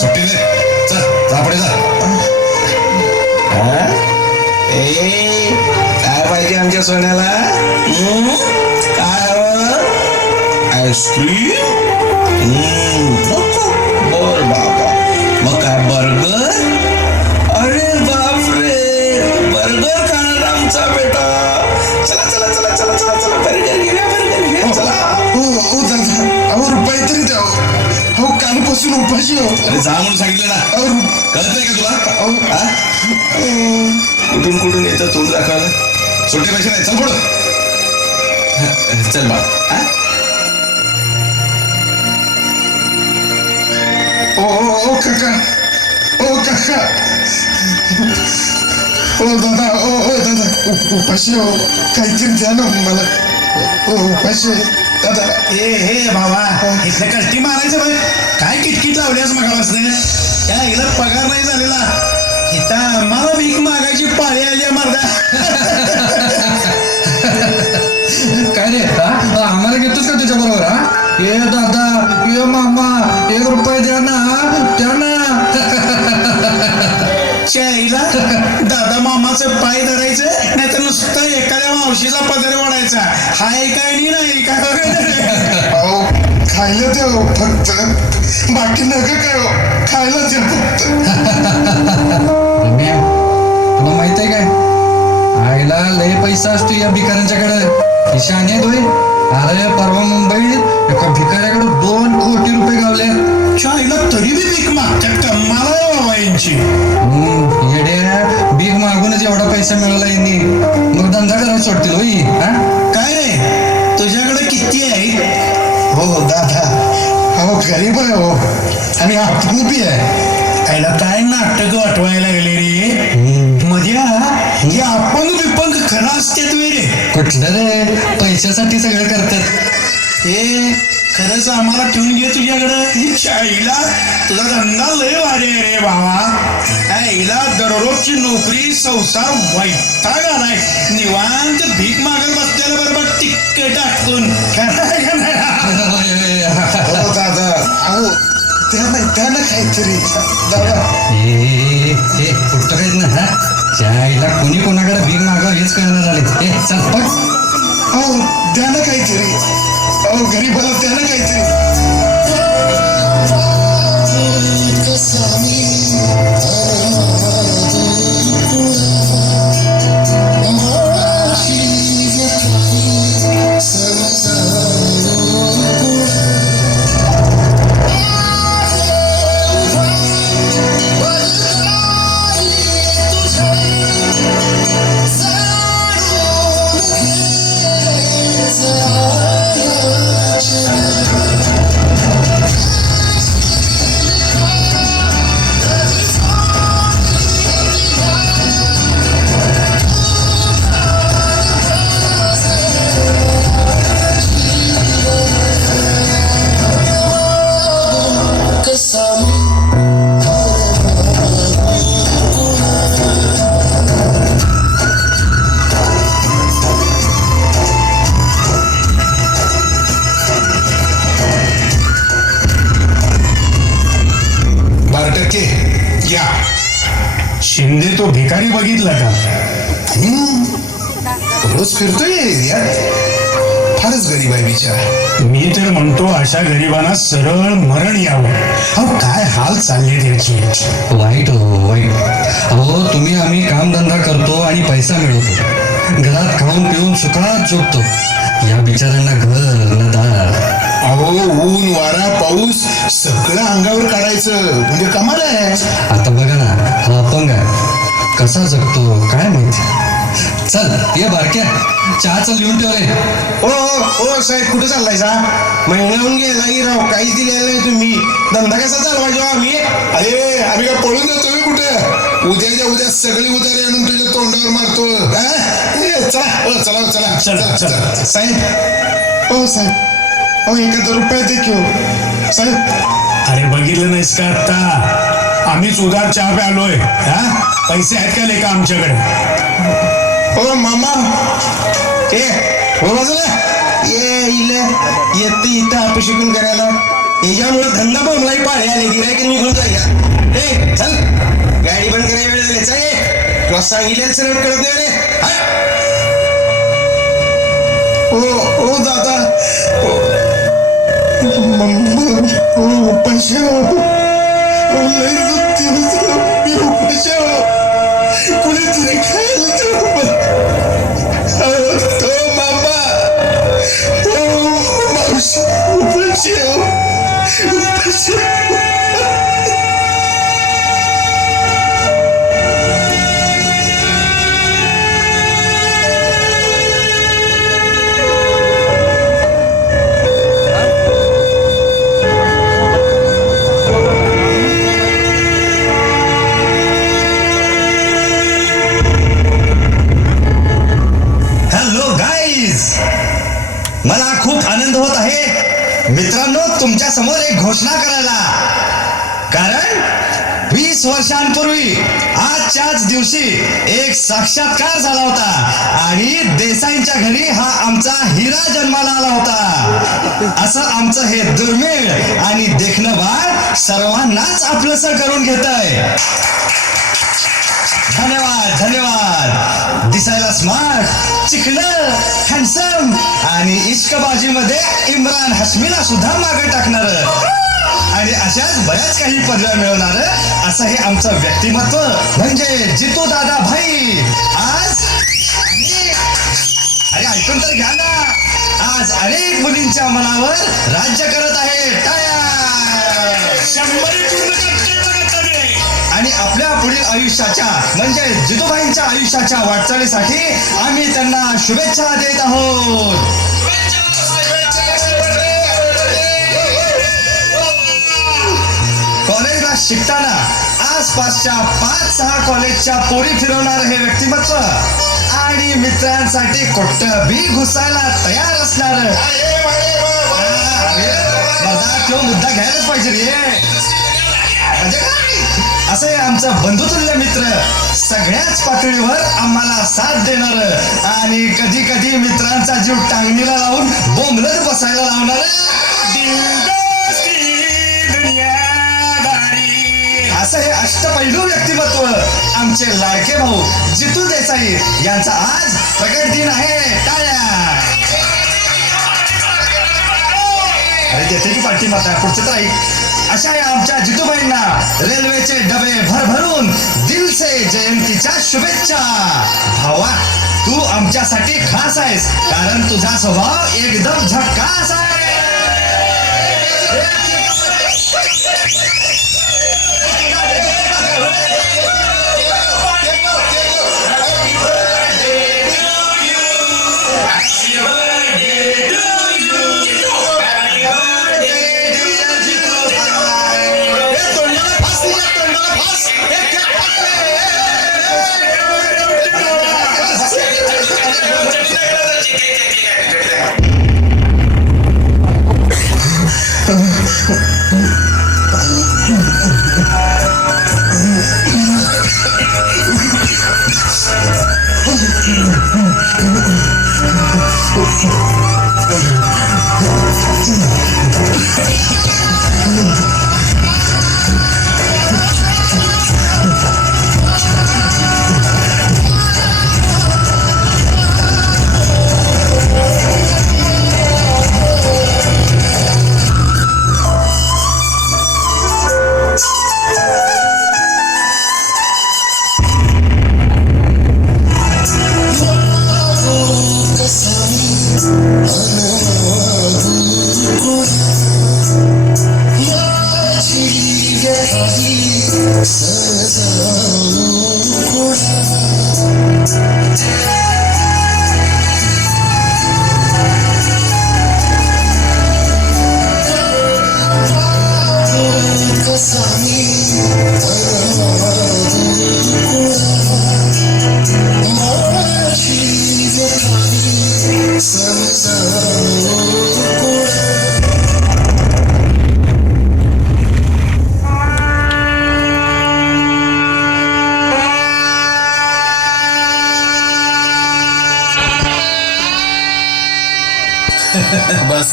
सुट्टी दे. चल जा पुढे जा. काय पाहिजे आमच्या सोन्याला? काय आईस्क्रीम? बर बाबा. मग काय बर्गर? अरे बापरे, बर्गर खाणार आमचा बेटा. चला चला चला चला चला चला बर्गर घेऊया, बर्गर घेऊया. चला. हो दादा, अहो रुपये तरी द्या. हो कालपासून उपाशी हो. अरे जा म्हणून सांगितलं ना. कळत नाही का तुला? कुठून कुठून येतं तोंड दाखवायला. सुट्टे पैसे नाही. चल पुढं. चल बा. ओ काका, ओ काका, ओ दादा, ओ दादा, उपाशी हो. काहीतरी द्या ना मला. उपाशी दादा. हे बाबा, इथलं कष्टी मारायचं बाई. काय किटकिट लावल्यास मगापासून? त्या हिला पगार नाही झालेला. इथं मला भीक मागायची पाळी आली मर्दा. काय रे आम्हाला घेतोस का तुझ्या बरोबर? ये दादा, ये मामा, 1 रुपये द्या ना, द्या ना. हिला दादा मामाचं पाय धरायचं, नाही तर नुसतं एखाद्या मावशीचा पदर ओढायचा. हाय काय नाही काय. अहो खायला द्या हो फक्त. बाकी नका काय हो, खायला द्या फक्त. तुला माहित आहे काय, आईला लय पैसा असतो या भिकाऱ्यांच्याकडे. ईशान्य दोय. अरे परवा मुंबईत एका भिकाऱ्याकडे 2 कोटी रुपये गावले. हिला तरी बी भीक मागतात का? मला बाबा यांची येड्या, भीक मागूनच एवढा पैसा मिळाला यांनी. मग धंदा करायला सोडतील होई. काय रे, तुझ्याकडे किती आहे? हो दादा, अहो गरीब आहे हो, आणि आपण बी आहे. त्याला काय नाटक वाटवायला लागले रे. मध्ये हे अपंग बिपंग खरं असते तू रे. कुठलं रे, पैशासाठी सगळं करतात. हे खरंच आम्हाला ठेवून घे तुझ्याकडं. ही शाळेला तुझा धंदा लय भारी आहे रे भावा. हिला दररोजची नोकरी संसार वैताग आलाय. निवांत भीक मागत बसलेलं बरोबर टिक्के टाकून. हो दादा, अहो त्या ना काहीतरी दादा. हे कुठं काहीच ना. आईला कोणी कोणाकडे भीक मागावं हेच कळणार झाले. चल पट. अहो द्या ना काहीतरी. अहो गरीबाला द्या ना काहीतरी. शिंदे तो भिकारी बघितला का? रोज फिरतोय यार. फारच गरीब आहे बिचारा. मी तर म्हणतो अशा गरिबांना सरळ मरण यावं. अहो काय हाल चालले त्याचे. वाईट हो वाईट. अहो तुम्ही आम्ही कामधंदा करतो आणि पैसा मिळवतो. घरात खाऊन पिऊन सुखात झोपतो. या बिचाऱ्यांना घर न दार. अहो ऊन वारा पाऊस सगळं अंगावर काढायचं म्हणजे कमाल आहे. आता बघा ना, हा अपंग आहे, कसा जगतो काय माहिती. चल ये बारक्या, चहाचं लिहून ठेव रे. ओ साहेब, कुठं चाललायचा? महिन्याहून गेला की राव, काहीच दिलेलं नाही तुम्ही. धंदा कसा चालवायचा आम्ही? अरे आम्ही काय पळून जातोय कुठे? उद्याच्या उद्या सगळी उधारी आणून तुझ्या तोंडावर मारतो. चला चला चला चला. साहेब, ओ साहेब, अहो 1,000 रुपये दे की हो साहेब. अरे बघितलं नाहीस का आता, आम्हीच उधार चहा प्यालोय. पैसे आहेत का लेका आमच्याकडे? ओ मामा, ए हो बाजूला ये. येते इथं अभिषेकून करायला. याच्यामुळे धंदा बोंबलाही पाळे आले गिरायक निघून जाऊया. ए चल गाडी बंद करायला वेळ झाले. चल तुला सांगितलं सरळ कळत नाही रे. ओ दादा कुणीतरी खायला मामा मावशी मला खूप आनंद होत आहे मित्रांनो तुमच्या समोर एक घोषणा करायला. कारण 20 वर्षांपूर्वी आजच्याच दिवशी एक साक्षात्कार झाला होता आणि देसाईंच्या घरी हा आमचा हिरा जन्माला आला होता. असं आमचं हे दुर्मिळ आणि देखणं बाळ सर्वांनाच आपलंसं करून घेतंय. धन्यवाद धन्यवाद. दिसायला स्मार्ट, चिकनं, हँडसम आणि इश्कबाजीमध्ये इम्रान हाशमीला सुद्धा मागे टाकणार आणि अशाच बऱ्याच काही पदव्या मिळवणार असं हे आमचं व्यक्तिमत्व म्हणजे जितू दादा भाई. आज अरे ऐकून तर घ्या ना, आज अनेक मुलींच्या मनावर राज्य करत आहे. टाळ्या. 100 पूर्ण करतोय बघा तुम्ही. आणि आपल्या पुढील आयुष्याच्या म्हणजे जितूबाईंच्या आयुष्याच्या वाटचालीसाठी आम्ही त्यांना शुभेच्छा देत आहोत. कॉलेजला शिकताना आसपासच्या 5-6 कॉलेजच्या पोरी फिरवणार हे व्यक्तिमत्व आणि मित्रांसाठी कुठं बी घुसायला तयार असणार. मुद्दा घ्यायलाच पाहिजे रे. असं हे आमचं बंधुतुल्य मित्र सगळ्याच पातळीवर आम्हाला साथ देणार आणि कधी कधी मित्रांचा जीव टांगणीला लावून बोंबलत बसायला लावणार. असं हे अष्टपैलू व्यक्तिमत्व आमचे लाडके भाऊ जितू देसाई यांचा आज प्रगट दिन आहे. टाळ्या. अरे देते की पार्टी माता पुढचं तर ऐक. अशा या आमच्या जितूबाईंना रेल्वेचे डबे भरभरून दिल से जयंतीच्या शुभेच्छा. भावा तू आमच्यासाठी खास आहेस कारण तुझा स्वभाव एकदम झक्कास आहे.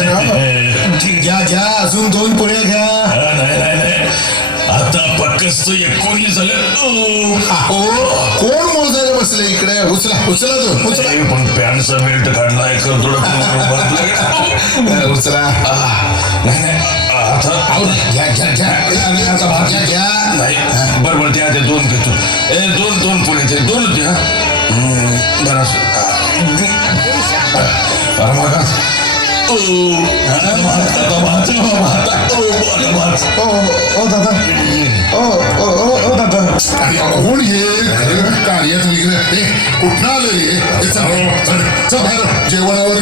शंकरराव घ्या घ्या अजून 2 पोळ्या घ्या. नाही आता पक्कच तो 19 झालं. अहो कोण मोजायला बसले इकडे. उचला उचला 2 उचला. पण पॅन्टचा बेल्ट काढलाय कर थोडं उचला. नाही आता अहो घ्या घ्या घ्या घ्या घ्या. नाही बरोबर त्या 2 घेतो. 2 पुण्याचे 2 द्या. बरं ओ दादा ओ दादा कोण हे कार्यात वगैरे कुठं आलं रे. बाहेर जेवणावर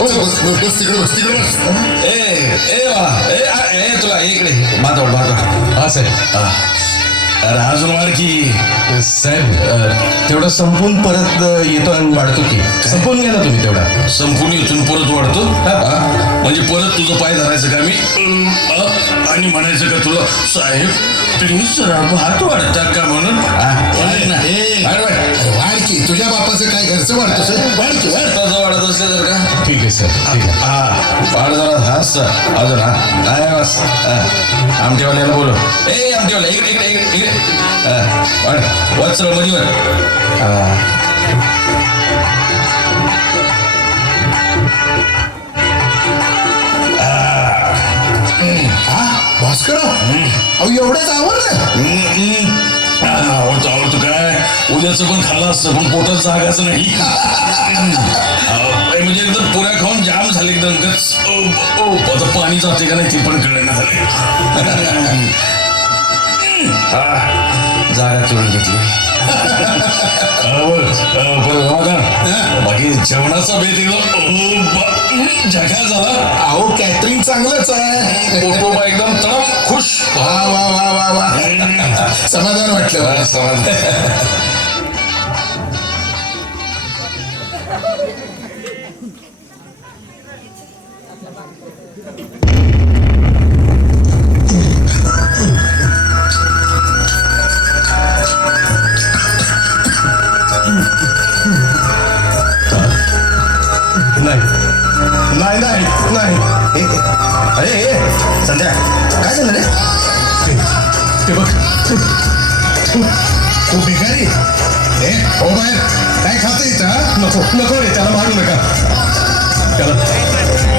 बस तिकडे बस तिकडे बस. तुला इकडे बांधवड हा साहेब. राजकुमार की साहेब तेवढं संपून परत येतो आणि वाढतो की. संपून गेला तुम्ही तेवढा. संपून इथून परत वाढतो. म्हणजे परत तुझं पाय धरायचं का मी आणि म्हणायचं का तुला साहेब प्लीज जरा भात वाढतात का म्हणून. वाढ की तुझ्या बापाचं काय घरचं वाढतो वाढ की वाढ. तसं वाढत असलं तर का ठीक आहे सर ठीक आहे. वाढ जरा हास अजून काय बस आमटेवाल्याला बोलो. आमटेवाला इकडे वत्सर मध्ये भास्कर अहो एवढंच आवडलं. आवडतो काय उद्याचं पण खाल्लं असतं पण पोटात जागाच नाही. म्हणजे एकदम पुऱ्या खाऊन जाम झाले एकदम आता पाणी जाते का नाही ते पण कळलं झाले. जागा चोरून घेतली. बाकी जेवणाचा बेत जगा झाला. अहो कॅटरिंग चांगलंच आहे. पोटोबा एकदम तळम खुश. वा वा वा वा वा समाधान वाटलं. समाधान. नाही नाही नाही. अरे संध्या काय झालं रे. ते बघ तू भिकारी. हो बाहेर काय खाता येतं. नको रे त्याला मारू नका.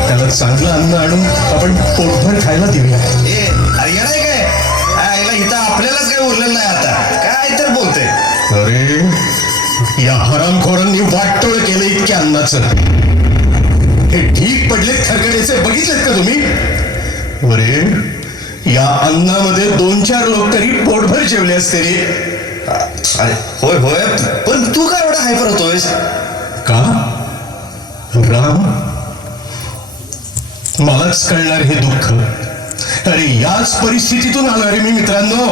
त्याला चांगलं अन्न आणून आपण पोटभर खायला देऊया. अरे येणार काय याला इथं आपल्यालाच काय उरलेलं नाही आता काय तर बोलतोय. अरे या हरामखोरांनी वाटोळ केलं इतक्या अन्नाचं. हे ढीक पडलेत खरकड्याचे बघितलेत का तुम्ही. अरे या अन्नामध्ये 2-4 लोक तरी पोटभर जेवले असते रे. अरे होय होय पण तू काय एवढा हायपर होतोयस. का राम मलाच कळणार हे दुःख. अरे याच परिस्थितीतून आलो रे मी मित्रांनो.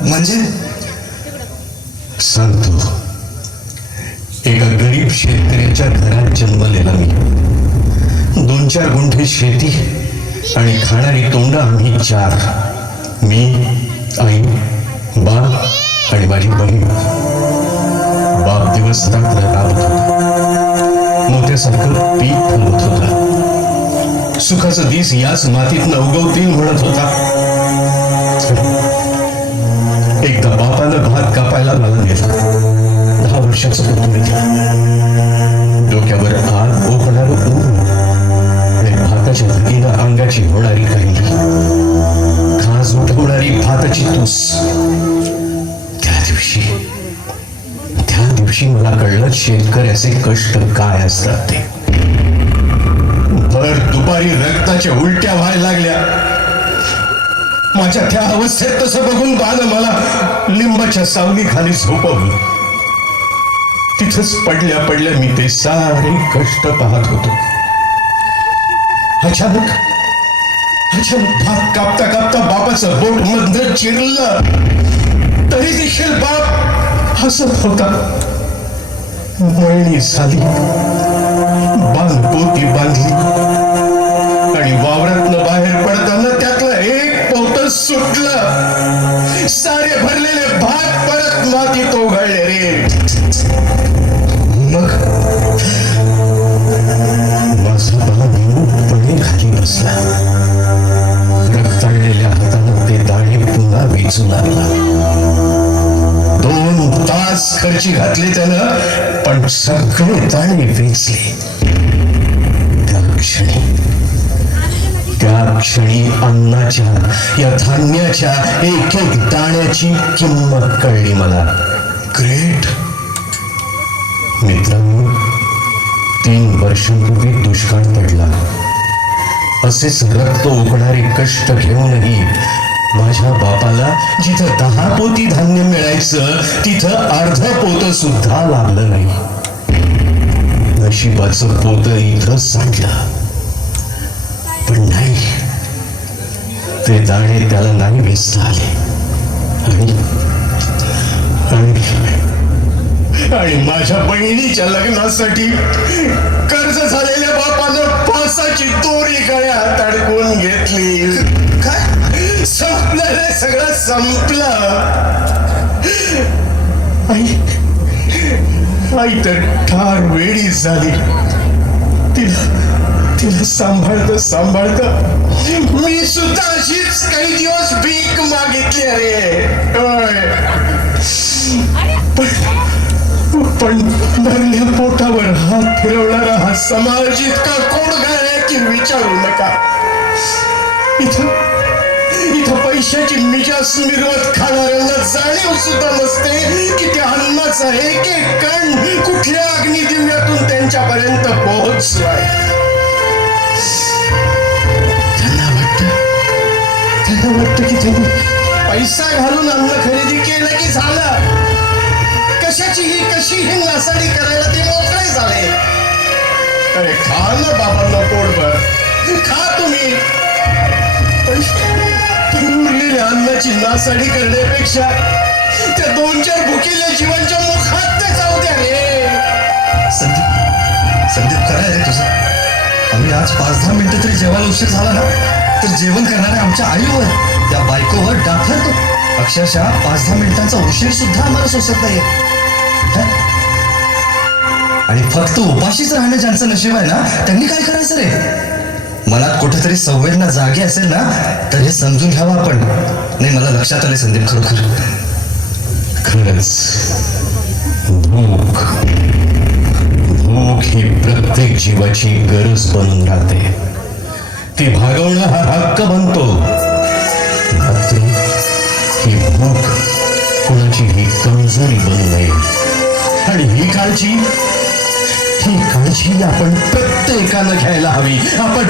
म्हणजे सांगतो. एका गरीब शेतकऱ्याच्या घरात जन्मलेला मी. 2-4 गुंठे शेती आणि खाणारी तोंड आम्ही 4. मी आई बा आणि माझी बहीण. बाप दिवस रात्र राबत होता. मोठ्यासारखं पीक फुलत होता. सुखाचा दिस याच मातीतनं उगवतील म्हणत होता. एकदा बापानं भात कापायला मला नेलं. 10 वर्षाचं होतो मी. डोक्यावर आग ओपणारं ऊन आणि भाताच्या धगीनं अंगाची होणारी काहिली. खास उठवणारी भाताची तूस. त्या दिवशी मला कळलं शेतकऱ्याचे कष्ट काय असतात ते. भर दुपारी रक्ताच्या उलट्या व्हायला लागल्या. माझ्या त्या अवस्थेत तसं बघून बानं मला लिंबाच्या सावलीखाली झोपवलं. तिथंच पडल्या पडल्या मी ते सारे कष्ट पाहत होतो. अचानक भात कापता कापता बापाचं बोट मधनं चिरलं तरी देखील बाप हसत होता. मळणी झाली. पोती बांधली आणि वावरातनं बाहेर पडताना त्यातलं एक पोत सुटलं. सारे भरलेले भात परत मातीत ओघळले रे. मग माझा बाबा निमूटपणे खाली बसला. रक्ताळलेल्या हातानं ते दाणे पुन्हा वेचू लागला. 2 तास खर्ची घातली त्यानं, पण सगळे दाणे वेचले. त्या क्षणी अन्नाच्या, या धान्याच्या एक एक दाण्याची किंमत कळली मला. ग्रेट. मित्रांनो, 3 वर्षांपूर्वी दुष्काळ पडला. असेच रक्त ओकणारे कष्ट घेऊनही माझ्या बापाला जिथं 10 पोती धान्य मिळायचं तिथं अर्ध पोत सुद्धा लागलं नाही. नशिबाचं पोत इथं सांडलं. पण नाही, ते दाणे त्याला नाही वेचता आले. आणि माझ्या बहिणीच्या लग्नासाठी कर्ज झालेल्या बापानं फासाची दोरी गळ्यात अडकून घेतली. काय संपलं रे, सगळं संपलं. आई तर ठार वेळी झाली. तिला सांभाळत मी सुद्धा अशीच काही दिवस भीक मागितली. अरे पण भरल्या पोटावर हात फिरवणारा हा समाज इतका कोडगा आहे की विचारू नका. इथं पैशाची मिजास मिरवत खाणाऱ्यांना जाणीव सुद्धा नसते की त्या अन्नाचा एक एक कण कुठल्या अग्निदिव्यातून त्यांच्यापर्यंत पोहोचलाय. त्यांना वाटतं की त्यांनी पैसा घालून अन्न खरेदी केलं की झालं. कशीही नासाडी करायला ते मोकळे झाले. अरे खा ना बाबांना पोटभर, खा तुम्ही. उरलेल्या अन्नाची नासाडी करण्यापेक्षा त्या 2-4 भुकेल्या जीवांच्या मुखात ते जाऊ द्या रे. संदीप खरं आहे रे तुझं. आम्ही आज 5-10 मिनिटं तरी जेवायला उशीर झाला ना तर जेवण करणाऱ्या आमच्या आईवर, त्या बायकोवर डाफरतो. अक्षरशः 5-10 मिनिटांचा उशीर सुद्धा आम्हाला सोसत नाहीये. आणि फक्त उपाशीच राहणं ज्यांचं नशीब आहे ना त्यांनी काय करायचं रे. मनात कुठेतरी संवेदना जागी असेल ना तर हे समजून घ्यावं आपण. नाही, मला लक्षात आले संदीप, खरंच भूक ही प्रत्येक जीवाची गरज बनून राहते. ती भागवणं हा हक्क बनतो. मात्र ही भूक कुणाची ही कमजोरी बनू नये. आणि ही काळजी आपण प्रत्येकानं घ्यायला हवी. आपण